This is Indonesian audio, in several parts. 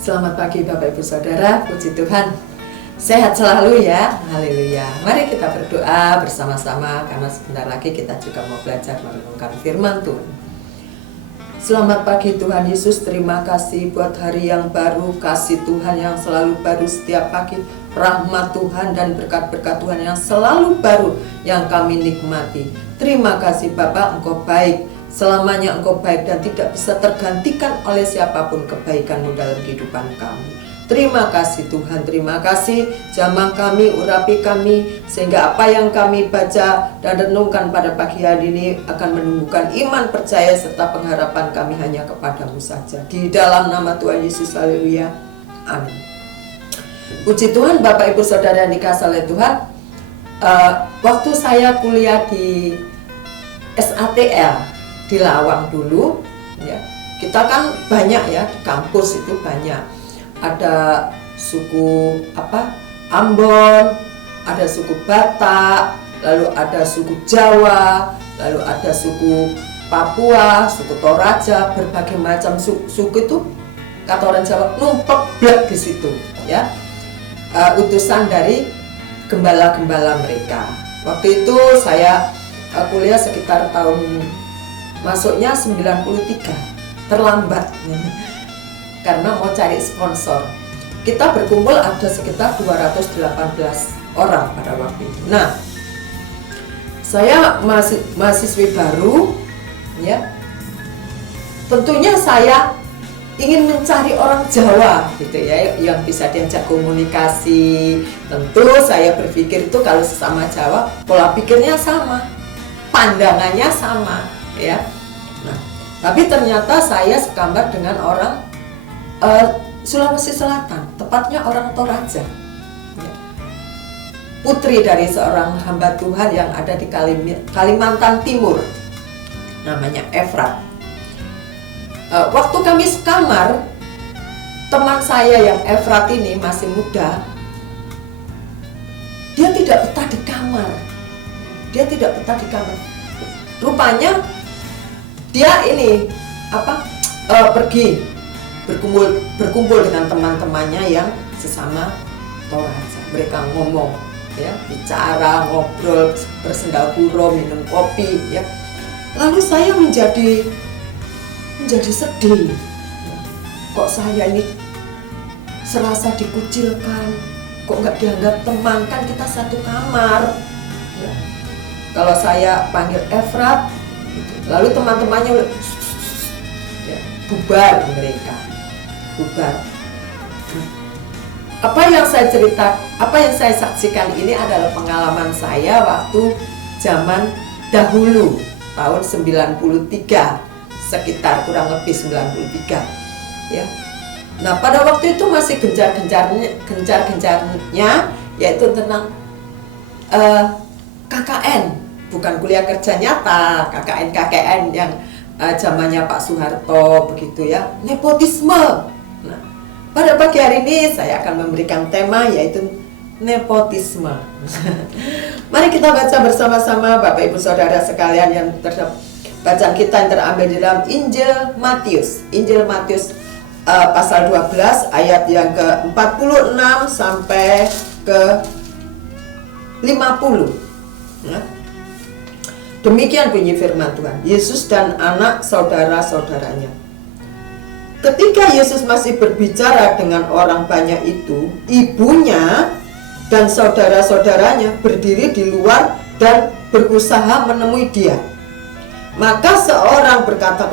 Selamat pagi Bapak Ibu Saudara, puji Tuhan. Sehat selalu ya, haleluya. Mari kita berdoa bersama-sama karena sebentar lagi kita juga mau belajar merenungkan firman Tuhan. Selamat pagi Tuhan Yesus, terima kasih buat hari yang baru, kasih Tuhan yang selalu baru setiap pagi, rahmat Tuhan dan berkat-berkat Tuhan yang selalu baru yang kami nikmati. Terima kasih Bapak, Engkau baik. Selamanya Engkau baik dan tidak bisa tergantikan oleh siapapun kebaikan-Mu dalam kehidupan kami. Terima kasih Tuhan, terima kasih jamah kami, urapi kami, sehingga apa yang kami baca dan renungkan pada pagi hari ini akan menumbuhkan iman, percaya, serta pengharapan kami hanya kepada-Mu saja. Di dalam nama Tuhan Yesus, haleluya, amin. Puji Tuhan, Bapak Ibu Saudara yang dikasihi oleh Tuhan. Waktu saya kuliah di SATL di Lawang dulu, ya, kita kan banyak ya, di kampus itu banyak. Ada suku Ambon, ada suku Batak, lalu ada suku Jawa, lalu ada suku Papua, suku Toraja, berbagai macam suku itu kata orang Jawa numpuk blek di situ, ya. Utusan dari gembala-gembala mereka. Waktu itu saya kuliah sekitar tahun masuknya 93, terlambat karena mau cari sponsor. Kita berkumpul ada sekitar 218 orang pada waktu itu. Nah, saya mahasiswi baru, ya. Tentunya saya ingin mencari orang Jawa gitu ya, yang bisa diajak komunikasi. Tentu saya berpikir itu kalau sesama Jawa, pola pikirnya sama, pandangannya sama, ya. Nah, tapi ternyata saya sekamar dengan orang Sulawesi Selatan, tepatnya orang Toraja, ya. Putri dari seorang hamba Tuhan yang ada di Kalimantan Timur, namanya Efrat. Waktu kami sekamar, teman saya yang Efrat ini masih muda, dia tidak betah di kamar. Rupanya dia ini pergi berkumpul dengan teman-temannya yang sesama Toraja. Mereka ngomong, ya, bicara, ngobrol, bersenda gurau, minum kopi, ya. Lalu saya menjadi sedih. Kok saya ini serasa dikucilkan, kok nggak dianggap teman, kan kita satu kamar, ya. Kalau saya panggil Efrat, lalu teman-temannya ya, bubar mereka, bubar. Apa yang saya saksikan ini adalah pengalaman saya waktu zaman dahulu, tahun 93, sekitar kurang lebih 93, ya. Nah, pada waktu itu masih gencar-gencarnya yaitu tentang KKN, bukan kuliah kerja nyata, KKN yang zamannya Pak Soeharto begitu ya, nepotisme. Nah, pada pagi hari ini saya akan memberikan tema yaitu nepotisme. Mari kita baca bersama-sama Bapak Ibu Saudara sekalian yang bacaan kita yang terambil di dalam Injil Matius pasal 12 ayat yang ke-46 sampai ke 50. Nah, demikian bunyi firman Tuhan. Yesus dan anak saudara-saudaranya. Ketika Yesus masih berbicara dengan orang banyak itu, ibunya dan saudara-saudaranya berdiri di luar dan berusaha menemui dia. Maka seorang berkata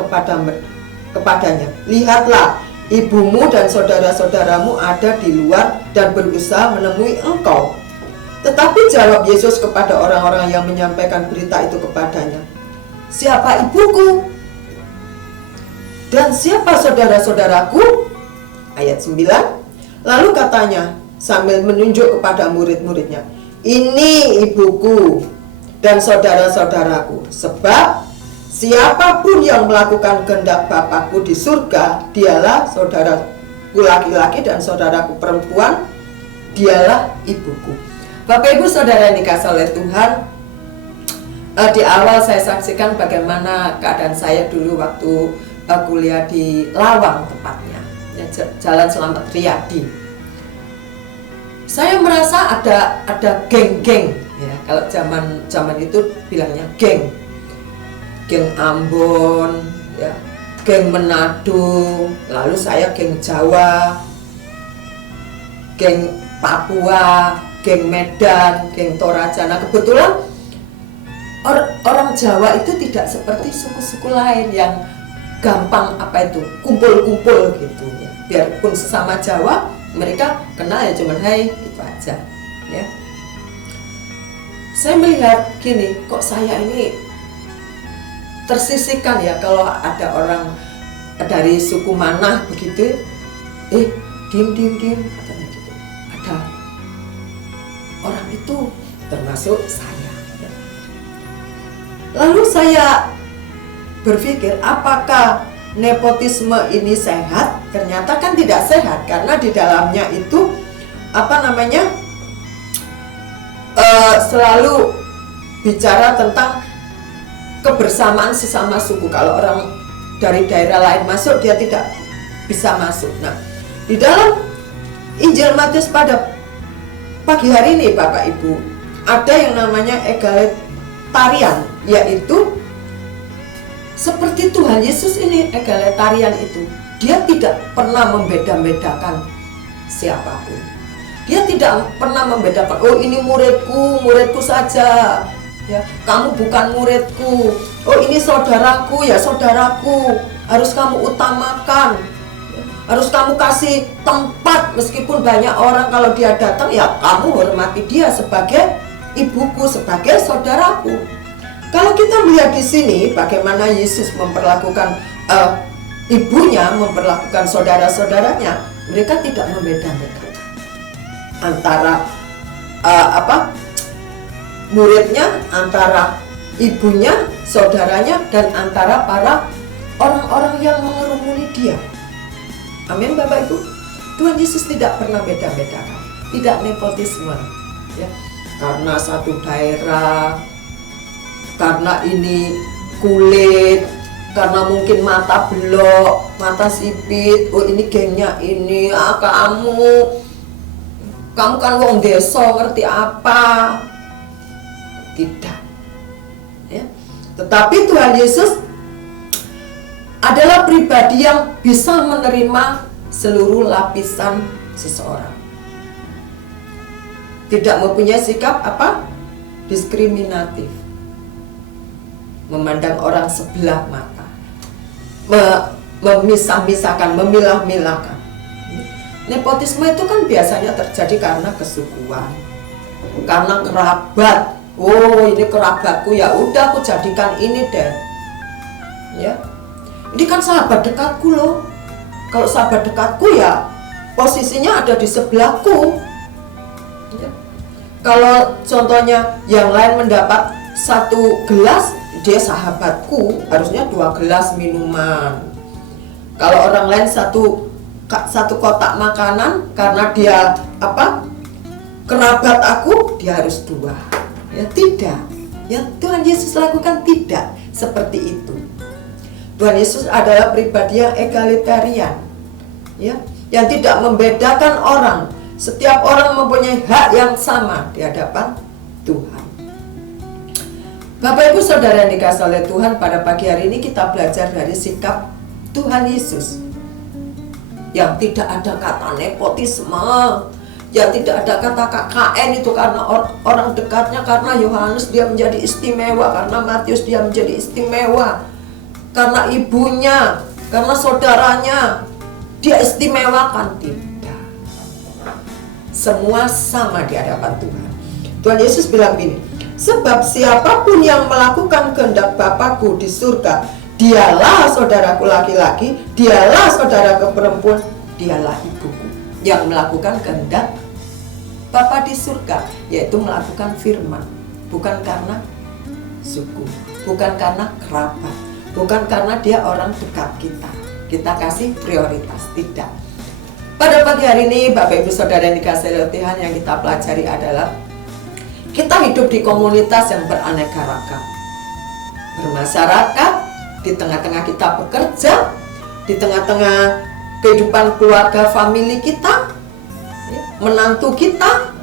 kepadanya, "Lihatlah, ibumu dan saudara-saudaramu ada di luar dan berusaha menemui engkau." Tetapi jawab Yesus kepada orang-orang yang menyampaikan berita itu kepadanya, "Siapa ibuku? Dan siapa saudara-saudaraku?" Ayat 9. Lalu katanya sambil menunjuk kepada murid-muridnya, "Ini ibuku dan saudara-saudaraku, sebab siapapun yang melakukan kehendak Bapakku di surga, dialah saudaraku laki-laki dan saudaraku perempuan, dialah ibuku." Bapak Ibu Saudara yang dikasihi oleh Tuhan, di awal saya saksikan bagaimana keadaan saya dulu waktu kuliah di Lawang tepatnya. Ya, Jalan Selamat Riyadi. Saya merasa ada geng-geng, ya. Kalau zaman itu bilangnya geng Ambon, ya, geng Manado, lalu saya geng Jawa, geng Papua, geng Medan, geng Toraja. Nah, kebetulan orang Jawa itu tidak seperti suku-suku lain yang gampang kumpul-kumpul gitu, ya. Biarpun sesama Jawa, mereka kenal ya cuman hai gitu aja, ya. Saya melihat gini, kok saya ini tersisihkan ya kalau ada orang dari suku mana begitu, diem katanya gitu. Ada orang itu termasuk saya, ya. Lalu saya berpikir, apakah nepotisme ini sehat? Ternyata kan tidak sehat, karena di dalamnya itu selalu bicara tentang kebersamaan sesama suku. Kalau orang dari daerah lain masuk, dia tidak bisa masuk. Nah, di dalam Injil Matius pada pagi hari ini, Bapak Ibu, ada yang namanya egalitarian, yaitu seperti Tuhan Yesus ini, egalitarian itu. Dia tidak pernah membeda-bedakan siapapun. Dia tidak pernah membedakan, oh ini muridku saja, ya, kamu bukan muridku. Oh ini saudaraku, ya saudaraku, harus kamu utamakan, harus kamu kasih tempat. Meskipun banyak orang, kalau dia datang, ya kamu hormati dia sebagai ibuku, sebagai saudaraku. Kalau kita melihat di sini bagaimana Yesus memperlakukan ibunya, memperlakukan saudara-saudaranya, mereka tidak membeda-bedakan antara muridnya, antara ibunya, saudaranya, dan antara para orang-orang yang mengerumuni dia. Amin, Bapak Ibu. Tuhan Yesus tidak pernah beda-bedakan, tidak nepotisme, ya. Karena satu daerah, karena ini kulit, karena mungkin mata belok, mata sipit, oh ini gengnya ini, kamu kan wong desa, ngerti apa? Tidak, ya. Tetapi Tuhan Yesus adalah pribadi yang bisa menerima seluruh lapisan seseorang. Tidak mempunyai sikap diskriminatif, memandang orang sebelah mata, memisah-misahkan, memilah-milahkan. Nepotisme itu kan biasanya terjadi karena kesukuan, karena kerabat. Oh ini kerabatku, ya udah aku jadikan ini deh, ya. Ini kan sahabat dekatku loh. Kalau sahabat dekatku, ya posisinya ada di sebelahku, ya. Kalau contohnya yang lain mendapat 1 gelas, dia sahabatku, harusnya 2 gelas minuman. Kalau orang lain satu kotak makanan, karena dia kerabat aku, dia harus 2. Ya tidak. Yang Tuhan Yesus lakukan tidak seperti itu. Tuhan Yesus adalah pribadi yang egalitarian, ya, yang tidak membedakan orang. Setiap orang mempunyai hak yang sama di hadapan Tuhan. Bapak Ibu Saudara yang dikasihi oleh Tuhan, pada pagi hari ini kita belajar dari sikap Tuhan Yesus yang tidak ada kata nepotisme, yang tidak ada kata KKN itu karena orang dekatnya, karena Yohanes dia menjadi istimewa, karena Matius dia menjadi istimewa, karena ibunya, karena saudaranya dia istimewakan. Tidak, semua sama di hadapan Tuhan. Tuhan Yesus bilang gini, sebab siapapun yang melakukan kehendak Bapa-Ku di surga, dialah saudaraku laki-laki, dialah saudaraku perempuan, dialah ibuku. Yang melakukan kehendak Bapa di surga, yaitu melakukan firman, bukan karena suku, bukan karena kerabat, bukan karena dia orang dekat kita kasih prioritas, tidak. Pada pagi hari ini Bapak Ibu Saudara yang dikasihi oleh Tuhan, yang kita pelajari adalah kita hidup di komunitas yang beraneka ragam, bermasyarakat, di tengah-tengah kita bekerja, di tengah-tengah kehidupan keluarga, famili kita, menantu kita.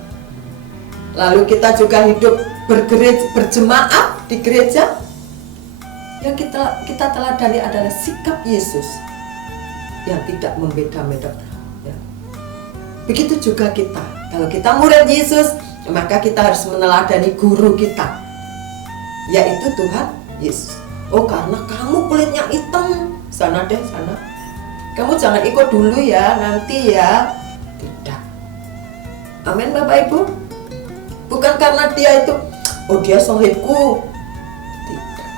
Lalu kita juga hidup berjemaat di gereja. Yang kita teladani adalah sikap Yesus yang tidak membeda-bedakan. Ya. Begitu juga kita. Kalau kita murid Yesus, maka kita harus meneladani guru kita, yaitu Tuhan Yesus. Oh, karena kamu kulitnya hitam, sana deh, sana. Kamu jangan ikut dulu ya, nanti ya. Tidak. Amin, Bapak Ibu. Bukan karena dia itu, oh dia sohibku. Tidak.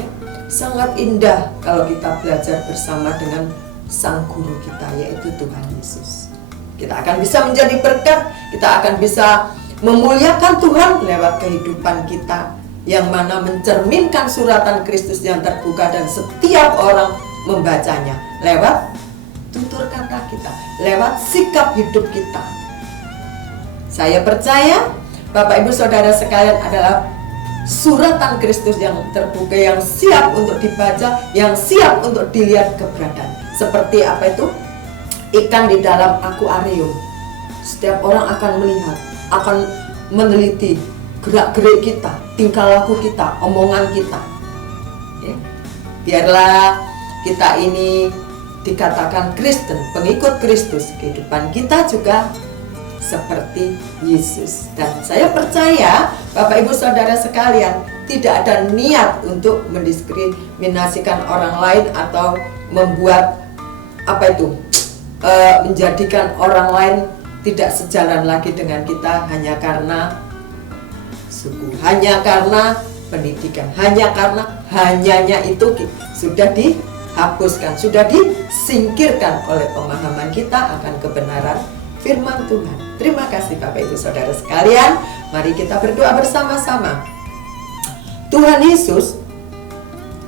Ya. Sangat indah kalau kita belajar bersama dengan sang guru kita, yaitu Tuhan Yesus. Kita akan bisa menjadi berkat, kita akan bisa memuliakan Tuhan lewat kehidupan kita, yang mana mencerminkan suratan Kristus yang terbuka dan setiap orang membacanya lewat tutur kata kita, lewat sikap hidup kita. Saya percaya Bapak Ibu Saudara sekalian adalah suratan Kristus yang terbuka, yang siap untuk dibaca, yang siap untuk dilihat keberadaan. Seperti apa itu? Ikan di dalam akuarium. Setiap orang akan melihat, akan meneliti gerak-gerik kita, tingkah laku kita, omongan kita. Ya. Biarlah kita ini dikatakan Kristen, pengikut Kristus. Kehidupan kita juga seperti Yesus. Dan saya percaya Bapak Ibu Saudara sekalian, tidak ada niat untuk mendiskriminasikan orang lain atau membuat menjadikan orang lain tidak sejalan lagi dengan kita hanya karena suku, hanya karena pendidikan, hanya karena hanyanya itu sudah dihapuskan, sudah disingkirkan oleh pemahaman kita akan kebenaran firman Tuhan. Terima kasih Bapak Ibu Saudara sekalian. Mari kita berdoa bersama-sama. Tuhan Yesus,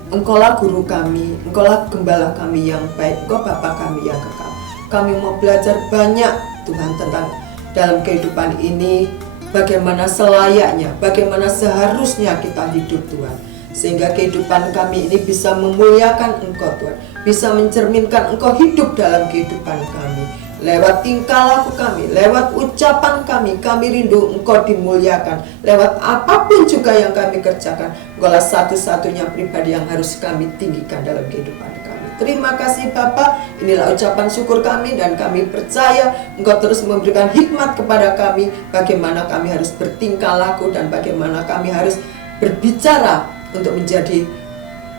Engkaulah guru kami, Engkaulah gembala kami yang baik, Engkau Bapa kami yang kekal. Kami mau belajar banyak Tuhan tentang dalam kehidupan ini, bagaimana selayaknya, bagaimana seharusnya kita hidup Tuhan, sehingga kehidupan kami ini bisa memuliakan Engkau Tuhan, bisa mencerminkan Engkau hidup dalam kehidupan kami. Lewat tingkah laku kami, lewat ucapan kami rindu Engkau dimuliakan. Lewat apapun juga yang kami kerjakan, Engkaulah satu-satunya pribadi yang harus kami tinggikan dalam kehidupan kami. Terima kasih Bapa, inilah ucapan syukur kami dan kami percaya Engkau terus memberikan hikmat kepada kami, bagaimana kami harus bertingkah laku dan bagaimana kami harus berbicara untuk menjadi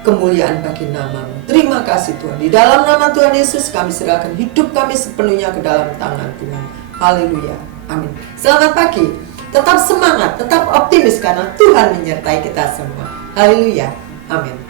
kemuliaan bagi nama-Mu. Terima kasih Tuhan. Di dalam nama Tuhan Yesus kami serahkan hidup kami sepenuhnya ke dalam tangan Tuhan. Haleluya. Amin. Selamat pagi. Tetap semangat, tetap optimis karena Tuhan menyertai kita semua. Haleluya. Amin.